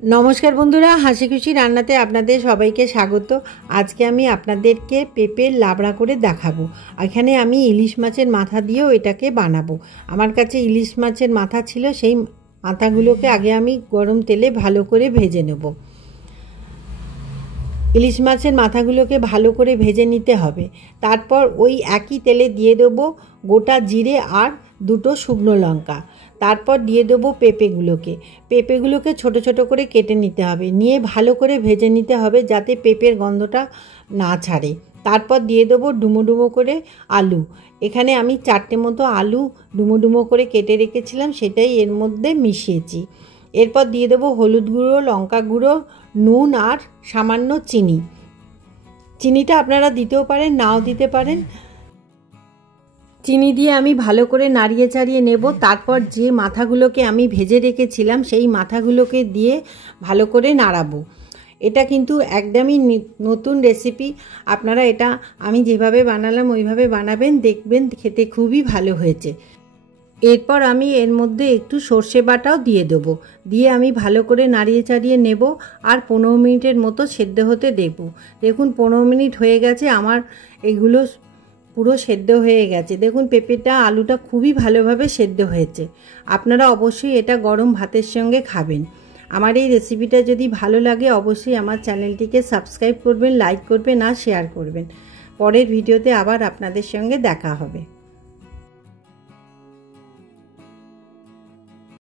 नमस्कार बंधुरा हासि खुशी रान्नाते आपनादेर सबाइके स्वागत। आज के आमी आपनादेरके पेपर लाबड़ा करे देखाबो। एखाने आमी इलिश माछेर माथा दिएओ एटाके बानाबो। आमार काछे इलिश माछेर माथा छिलो, सेई माथागुलोके आगे आमी गरम तेले भालो करे भेजे नेब। इलिश माछेर माथागुलोके भालो करे भेजे निते हबे। तारपर ओई एकई तेले दिए देब गोटा जिरे आर दुटो शुकनो लंका। तारपर दिए देबो पेঁপেগুলোকে। পেঁপেগুলোকে ছোট ছোট করে কেটে নিতে হবে, নিয়ে ভালো করে ভেজে নিতে হবে যাতে পেঁপের গন্ধটা না ছাড়ে। তারপর দিয়ে দেবো ডুমো ডুমো করে আলু। এখানে আমি 4টে মতো আলু ডুমো ডুমো করে কেটে রেখেছিলাম, সেটাই এর মধ্যে মিশিয়েছি। এরপর দিয়ে দেবো হলুদ গুঁড়ো, লঙ্কা গুঁড়ো, নুন আর সামান্য চিনি। চিনিটা আপনারা দিতেও পারেন, নাও দিতে পারেন। চিনি দিয়ে আমি ভালো করে নাড়িয়ে চাড়িয়ে নেব। তারপর যে মাথাগুলোকে আমি ভেজে রেখেছিলাম সেই মাথাগুলোকে দিয়ে ভালো করে নাড়াবো। এটা কিন্তু একদমই নতুন রেসিপি। আপনারা এটা আমি যেভাবে বানালাম ওইভাবে বানাবেন, দেখবেন খেতে খুবই ভালো হয়েছে। এরপর আমি এর মধ্যে একটু সর্ষে বাটাও দিয়ে দেবো। দিয়ে আমি ভালো করে নাড়িয়ে চাড়িয়ে নেব আর 15 মিনিটের মতো সেদ্ধ হতে দেব। দেখুন 15 মিনিট হয়ে গেছে, আমার এগুলো পুরো সেদ্ধ হয়ে গেছে। দেখুন পেঁপেটা আলুটা খুবই ভালোভাবে সেদ্ধ হয়েছে। আপনারা অবশ্যই এটা গরম ভাতের সঙ্গে খাবেন। আমার এই রেসিপিটা যদি ভালো লাগে অবশ্যই আমার চ্যানেলটিকে সাবস্ক্রাইব করবেন, লাইক করবেন আর শেয়ার করবেন। পরের ভিডিওতে আবার আপনাদের সঙ্গে দেখা হবে।